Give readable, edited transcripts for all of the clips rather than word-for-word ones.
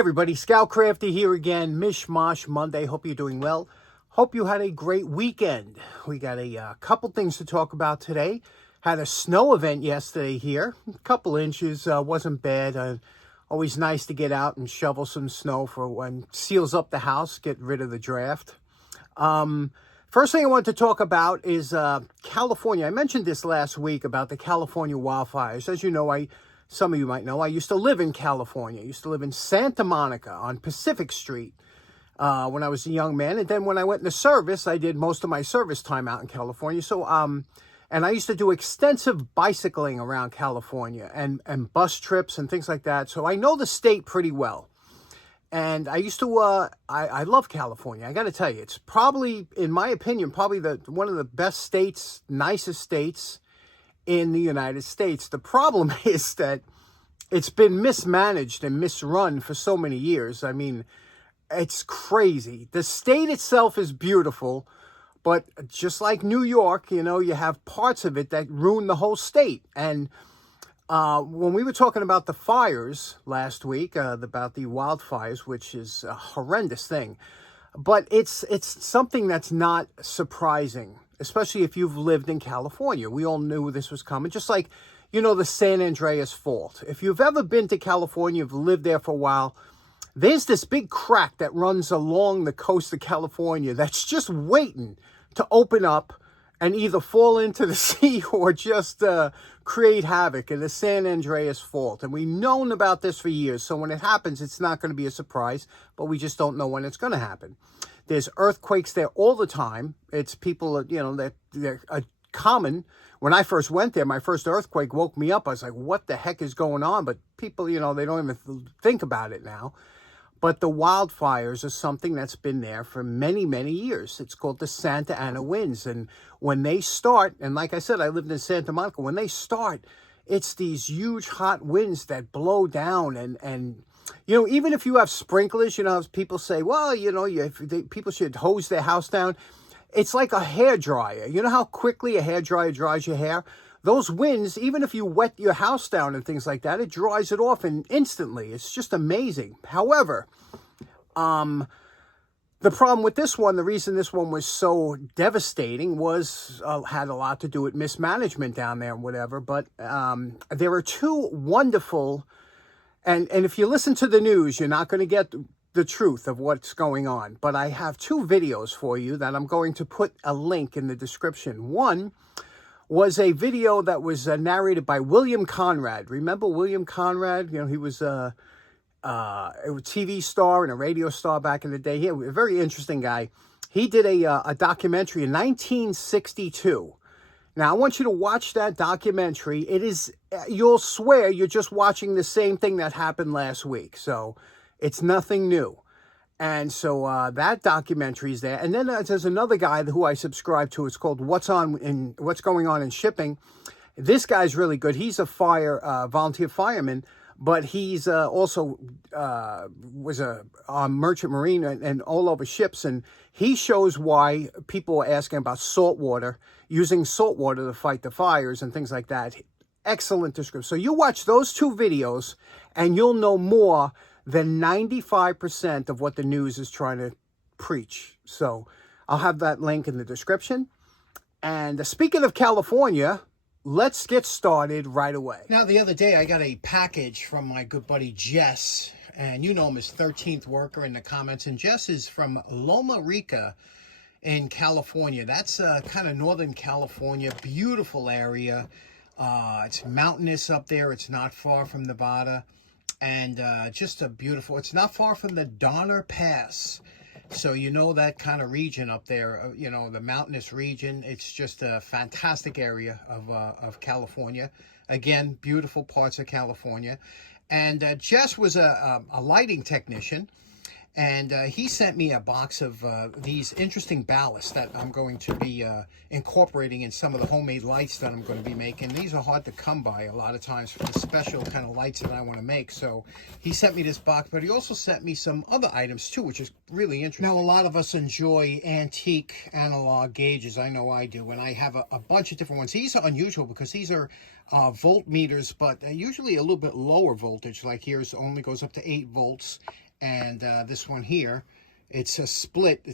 everybody, Scoutcrafty here again, Mishmash Monday. Hope you're doing well. Hope you had a great weekend. We got a couple things to talk about today. Had a snow event yesterday here. A couple inches, wasn't bad. Always nice to get out and shovel some snow for when seals up the house, get rid of the draft. First thing I want to talk about is California. I mentioned this last week about the California wildfires. As you know, some of you might know, I used to live in California. I used to live in Santa Monica on Pacific Street when I was a young man. And then when I went into service, I did most of my service time out in California. So, and I used to do extensive bicycling around California and bus trips and things like that. So I know the state pretty well. And I used to, I love California. I got to tell you, it's probably, in my opinion, probably one of the best states, nicest states in the United States. The problem is that it's been mismanaged and misrun for so many years. I mean, it's crazy. The state itself is beautiful, but just like New York, you know, you have parts of it that ruin the whole state. And when we were talking about the fires last week, about the wildfires, which is a horrendous thing, but it's something that's not surprising, especially if you've lived in California. We all knew this was coming, just like, you know, the San Andreas Fault. If you've ever been to California, you've lived there for a while, there's this big crack that runs along the coast of California that's just waiting to open up and either fall into the sea or just create havoc in the San Andreas Fault. And we've known about this for years, so when it happens, it's not going to be a surprise, but we just don't know when it's going to happen. There's earthquakes there all the time. It's people, you know, they're common. When I first went there, my first earthquake woke me up. I was like, what the heck is going on? But people, you know, they don't even think about it now. But the wildfires are something that's been there for many, many years. It's called the Santa Ana winds. And when they start, and like I said, I lived in Santa Monica, when they start, it's these huge hot winds that blow down and you know, even if you have sprinklers, you know, as people say, well, you know, people should hose their house down. It's like a hairdryer. You know how quickly a hairdryer dries your hair? Those winds, even if you wet your house down and things like that, it dries it off and instantly. It's just amazing. However, the problem with this one, the reason this one was so devastating was, had a lot to do with mismanagement down there and whatever. But there are two wonderful, and if you listen to the news, you're not going to get the truth of what's going on. But I have two videos for you that I'm going to put a link in the description. One was a video that was narrated by William Conrad. Remember William Conrad? You know, he was a TV star and a radio star back in the day. He was a very interesting guy. He did a documentary in 1962. Now, I want you to watch that documentary. It is, you'll swear you're just watching the same thing that happened last week. So it's nothing new. And so that documentary is there. And then there's another guy who I subscribe to. It's called What's Going On in Shipping. This guy's really good. He's a volunteer fireman, but he's also was a merchant marine and all over ships. And he shows why people are asking about salt water, using salt water to fight the fires and things like that. Excellent description. So you watch those two videos and you'll know more than 95% of what the news is trying to preach. So I'll have that link in the description. And speaking of California, let's get started right away. Now, the other day, I got a package from my good buddy Jess. And you know him as 13th Worker in the comments. And Jess is from Loma Rica in California. That's kind of Northern California. Beautiful area. It's mountainous up there. It's not far from Nevada. And just a beautiful, it's not far from the Donner Pass. So you know that kind of region up there, you know, the mountainous region. It's just a fantastic area of California. Again, beautiful parts of California. And Jess was a lighting technician. And he sent me a box of these interesting ballasts that I'm going to be incorporating in some of the homemade lights that I'm going to be making. These are hard to come by a lot of times for the special kind of lights that I want to make. So he sent me this box, but he also sent me some other items too, which is really interesting. Now, a lot of us enjoy antique analog gauges. I know I do, and I have a bunch of different ones. These are unusual because these are voltmeters, but usually a little bit lower voltage. Like here's only goes up to 8 volts. And this one here, it's a split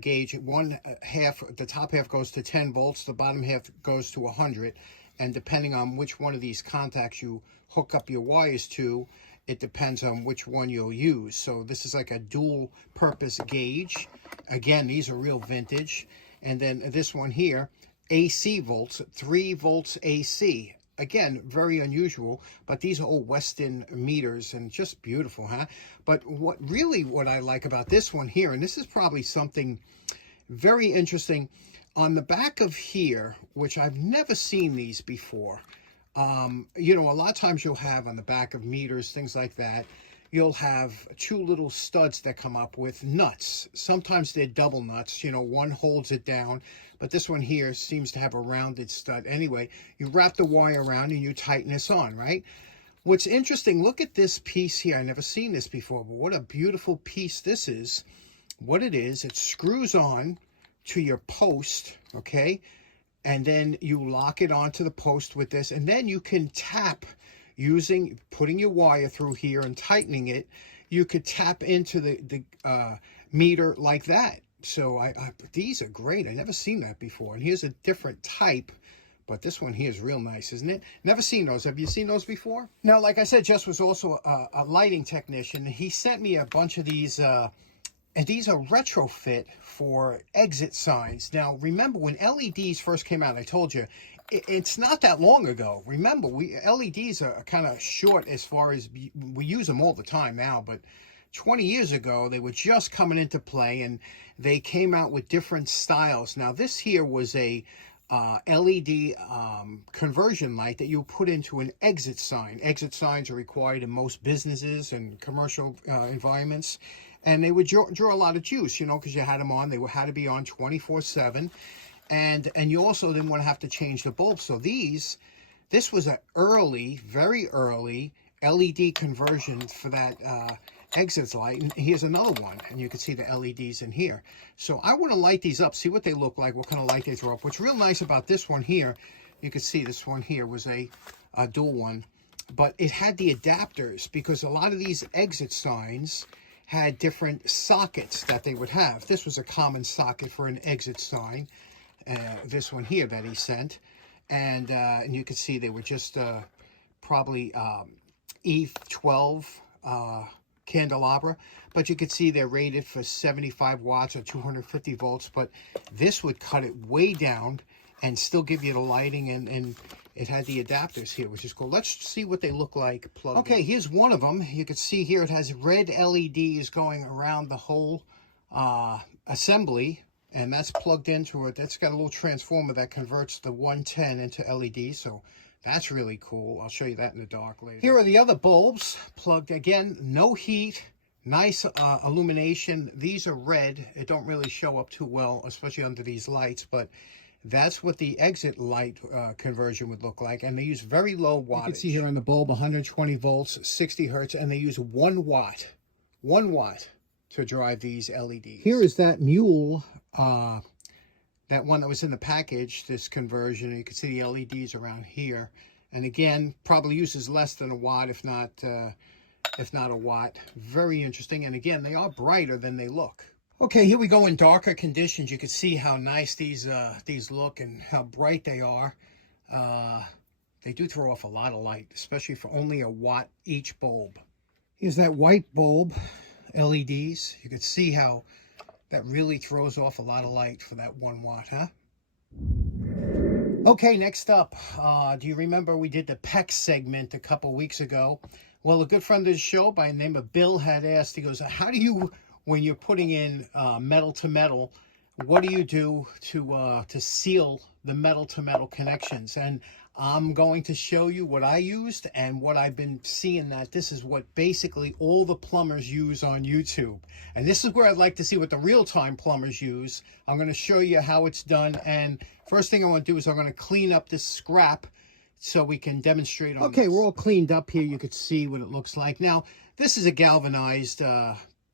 gauge. One half, the top half goes to 10 volts, the bottom half goes to 100. And depending on which one of these contacts you hook up your wires to, it depends on which one you'll use. So this is like a dual purpose gauge. Again, these are real vintage. And then this one here, AC volts, 3 volts AC. Again, very unusual, but these are all Western meters and just beautiful, huh? But what I like about this one here, and this is probably something very interesting, on the back of here, which I've never seen these before. You know, a lot of times you'll have on the back of meters, things like that, you'll have 2 little studs that come up with nuts. Sometimes they're double nuts, you know, one holds it down, but this one here seems to have a rounded stud. Anyway, you wrap the wire around and you tighten this on, right? What's interesting, look at this piece here. I've never seen this before, but what a beautiful piece this is. What it is, it screws on to your post, okay? And then you lock it onto the post with this, and then you can tap putting your wire through here and tightening it. You could tap into the meter like that. So these are great. I've never seen that before. And here's a different type, but this one here is real nice, isn't it? Never seen those. Have you seen those before? Now, like I said, Jess was also a lighting technician. He sent me a bunch of these, and these are retrofit for exit signs. Now, remember when LEDs first came out, I told you, it's not that long ago. Remember, LEDs are kind of short as far as, we use them all the time now, but 20 years ago, they were just coming into play, and they came out with different styles. Now, this here was a LED conversion light that you put into an exit sign. Exit signs are required in most businesses and commercial environments. And they would draw a lot of juice, you know, because you had them on. They had to be on 24/7. And you also didn't want to have to change the bulb. So this was an very early LED conversion for that exit light. And here's another one. And you can see the LEDs in here. So I want to light these up, see what they look like, what kind of light they throw up. What's real nice about this one here, you can see this one here was a dual one. But it had the adapters, because a lot of these exit signs had different sockets that they would have. This was a common socket for an exit sign. This one here that he sent, and you can see they were just probably E12 candelabra, but you could see they're rated for 75 watts or 250 volts, but this would cut it way down and still give you the lighting, and it had the adapters here, which is cool. Let's see what they look like plugged in. Okay, here's one of them. You can see here it has red LEDs going around the whole assembly, and that's plugged into it. That's got a little transformer that converts the 110 into LED, so that's really cool. I'll show you that in the dark later. Here are the other bulbs plugged. Again, no heat, nice illumination. These are red. It don't really show up too well, especially under these lights, but that's what the exit light conversion would look like. And they use very low wattage. You can see here on the bulb, 120 volts, 60 hertz, and they use 1 watt. 1 watt to drive these LEDs. Here is that mule, that one that was in the package, this conversion. You can see the LEDs around here. And again, probably uses less than a watt, if not a watt. Very interesting. And again, they are brighter than they look. Okay, here we go in darker conditions. You can see how nice these look and how bright they are. They do throw off a lot of light, especially for only a watt each bulb. Here's that white bulb, LEDs. You can see how that really throws off a lot of light for that 1 watt, huh? Okay, next up, do you remember we did the PEX segment a couple weeks ago? Well, a good friend of the show by the name of Bill had asked, he goes, how do you, when you're putting in metal to metal, what do you do to seal the metal to metal connections? And I'm going to show you what I used and what I've been seeing, that this is what basically all the plumbers use on YouTube. And this is where I'd like to see what the real-time plumbers use. I'm going to show you how it's done. And first thing I want to do is I'm going to clean up this scrap so we can demonstrate on this. We're all cleaned up here. You could see what it looks like. Now, this is a galvanized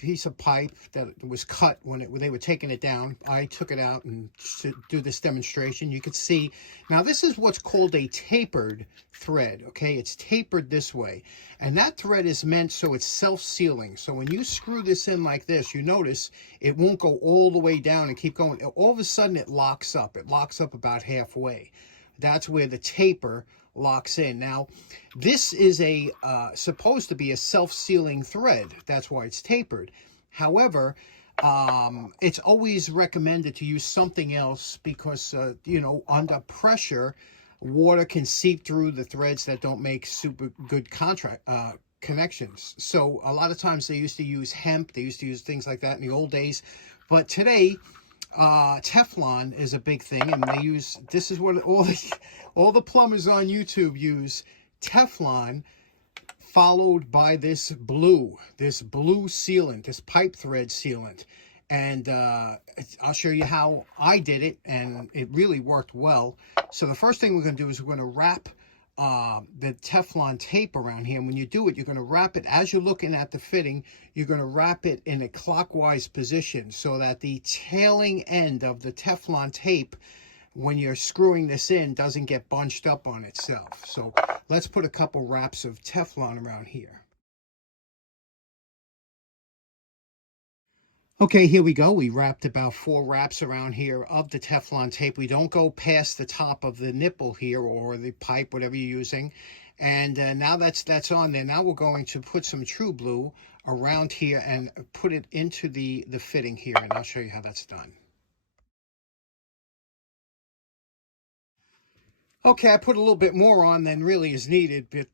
piece of pipe that was cut when they were taking it down. I took it out and to do this demonstration. You could see, now this is what's called a tapered thread, okay? It's tapered this way. And that thread is meant so it's self-sealing. So when you screw this in like this, you notice it won't go all the way down and keep going. All of a sudden it locks up. It locks up about halfway. That's where the taper locks in. Now, this is a supposed to be a self-sealing thread. That's why it's tapered. However, it's always recommended to use something else because, you know, under pressure, water can seep through the threads that don't make super good connections. So a lot of times they used to use hemp. They used to use things like that in the old days. But today, Teflon is a big thing, and they use, this is what all the plumbers on YouTube use, Teflon followed by this blue sealant, this pipe thread sealant. And I'll show you how I did it, and it really worked well. So the first thing we're going to do is we're going to wrap the Teflon tape around here. And when you do it, you're going to wrap it, as you're looking at the fitting, you're going to wrap it in a clockwise position so that the tailing end of the Teflon tape, when you're screwing this in, doesn't get bunched up on itself. So let's put a couple wraps of Teflon around here. Okay, here we go. We wrapped about 4 wraps around here of the Teflon tape. We don't go past the top of the nipple here or the pipe, whatever you're using. And now that's on there. Now we're going to put some True Blue around here and put it into the fitting here. And I'll show you how that's done. Okay, I put a little bit more on than really is needed, but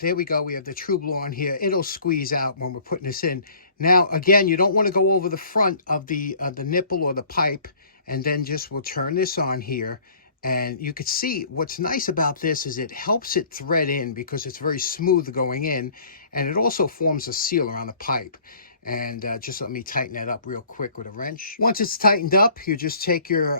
there we go. We have the True Blue on here. It'll squeeze out when we're putting this in. Now, again, you don't want to go over the front of the nipple or the pipe, and then just we'll turn this on here. And you can see what's nice about this is it helps it thread in because it's very smooth going in, and it also forms a seal around the pipe. And just let me tighten that up real quick with a wrench. Once it's tightened up, you just take your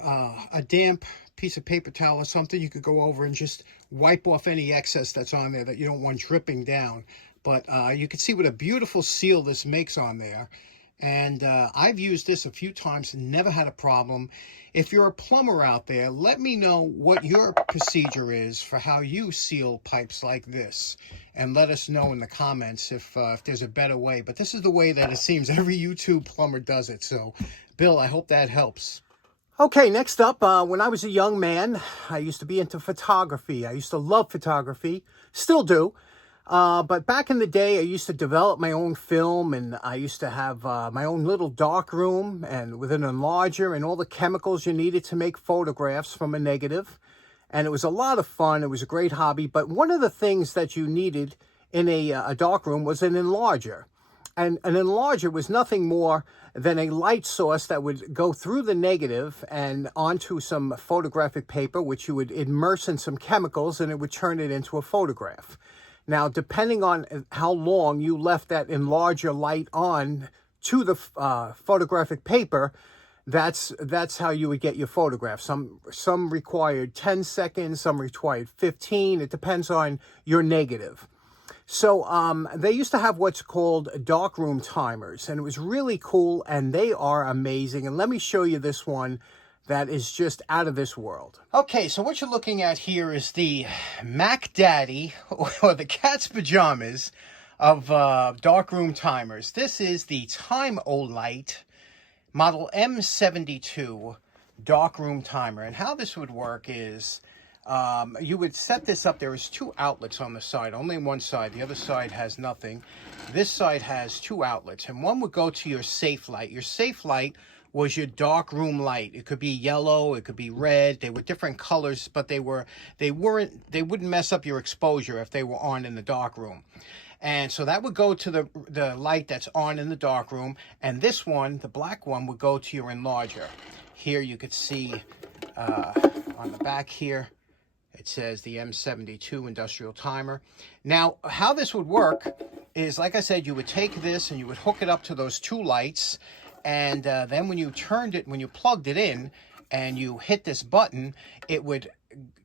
a damp piece of paper towel or something. You could go over and just wipe off any excess that's on there that you don't want dripping down. But you can see what a beautiful seal this makes on there. And I've used this a few times and never had a problem. If you're a plumber out there, let me know what your procedure is for how you seal pipes like this. And let us know in the comments if there's a better way. But this is the way that it seems every YouTube plumber does it. So, Bill, I hope that helps. Okay, next up, when I was a young man, I used to be into photography. I used to love photography, still do. But back in the day, I used to develop my own film, and I used to have my own little darkroom and with an enlarger and all the chemicals you needed to make photographs from a negative. And it was a lot of fun. It was a great hobby. But one of the things that you needed in a darkroom was an enlarger. And an enlarger was nothing more than a light source that would go through the negative and onto some photographic paper, which you would immerse in some chemicals, and it would turn it into a photograph. Now, depending on how long you left that enlarger light on to the photographic paper, that's how you would get your photograph. Some required 10 seconds, some required 15. It depends on your negative. So they used to have what's called darkroom timers, and it was really cool, and they are amazing. And let me show you this one that is just out of this world. Okay, so what you're looking at here is the Mac Daddy, or the cat's pajamas, of darkroom timers. This is the Time-O-Lite model M72 darkroom timer. And how this would work is you would set this up. There is 2 outlets on the side, only one side. The other side has nothing. This side has 2 outlets, and one would go to your safe light. Your safe light was your dark room light. It could be yellow, it could be red. They were different colors, but they wouldn't mess up your exposure if they were on in the dark room. And so that would go to the light that's on in the dark room, and this one, the black one, would go to your enlarger. Here you could see on the back here, it says the M72 industrial timer. Now, how this would work is, like I said, you would take this and you would hook it up to those 2 lights. And then when you plugged it in and you hit this button, it would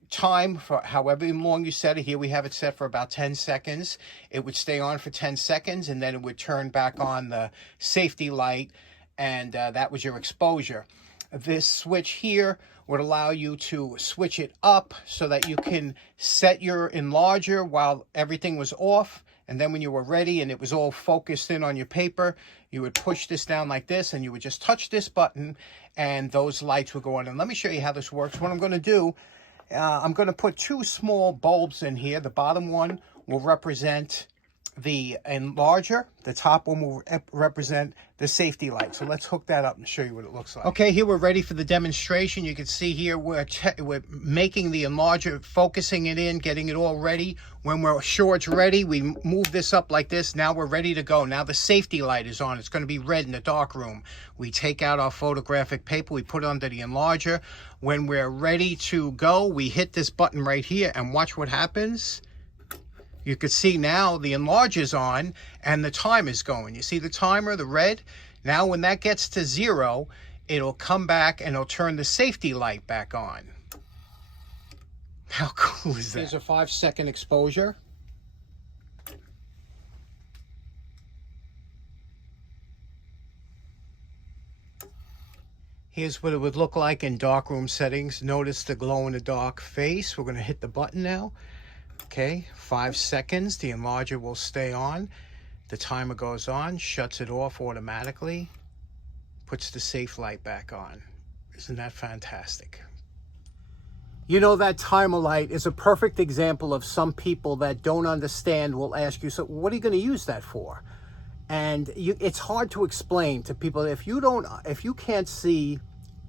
time for however long you set it. Here we have it set for about 10 seconds. It would stay on for 10 seconds, and then it would turn back on the safety light, and that was your exposure. This switch here would allow you to switch it up so that you can set your enlarger while everything was off, and then when you were ready and it was all focused in on your paper, you would push this down like this, and you would just touch this button, and those lights would go on. And let me show you how this works. What I'm going to do, I'm going to put 2 small bulbs in here. The bottom one will represent the enlarger. The top one will represent the safety light. So let's hook that up and show you what it looks like. Okay, here we're ready for the demonstration. You can see here we're making the enlarger, focusing it in, getting it all ready. When we're sure it's ready, we move this up like this. Now we're ready to go. Now the safety light is on. It's going to be red in the dark room. We take out our photographic paper, we put it under the enlarger. When we're ready to go, we hit this button right here, and watch what happens. You can see now the enlarger's on and the time is going. You see the timer, the red? Now when that gets to 0, it'll come back and it'll turn the safety light back on. How cool is that? Here's a 5-second exposure. Here's what it would look like in darkroom settings. Notice the glow-in-the-dark face. We're going to hit the button now. Okay, 5 seconds, the enlarger will stay on. The timer goes on, shuts it off automatically, puts the safe light back on. Isn't that fantastic? You know, that TimeOLite is a perfect example of some people that don't understand will ask you, so what are you going to use that for? And it's hard to explain to people if you can't see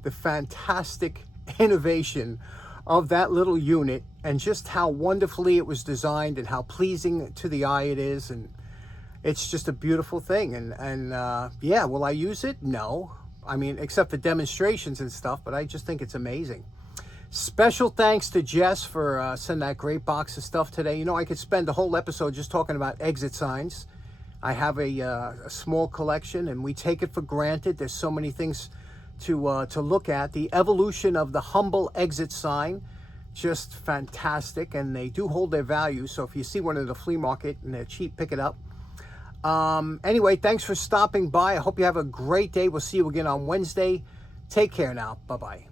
the fantastic innovation of that little unit and just how wonderfully it was designed and how pleasing to the eye it is, and it's just a beautiful thing. And yeah, will I use it? No, I mean, except for demonstrations and stuff, but I just think it's amazing. Special thanks to Jess for sending that great box of stuff today. You know, I could spend the whole episode just talking about exit signs. I have a small collection, and we take it for granted. There's so many things to look at. The evolution of the humble exit sign, just fantastic, and they do hold their value. So if you see one at the flea market and they're cheap, pick it up. Anyway, thanks for stopping by. I hope you have a great day. We'll see you again on Wednesday. Take care now. Bye-bye.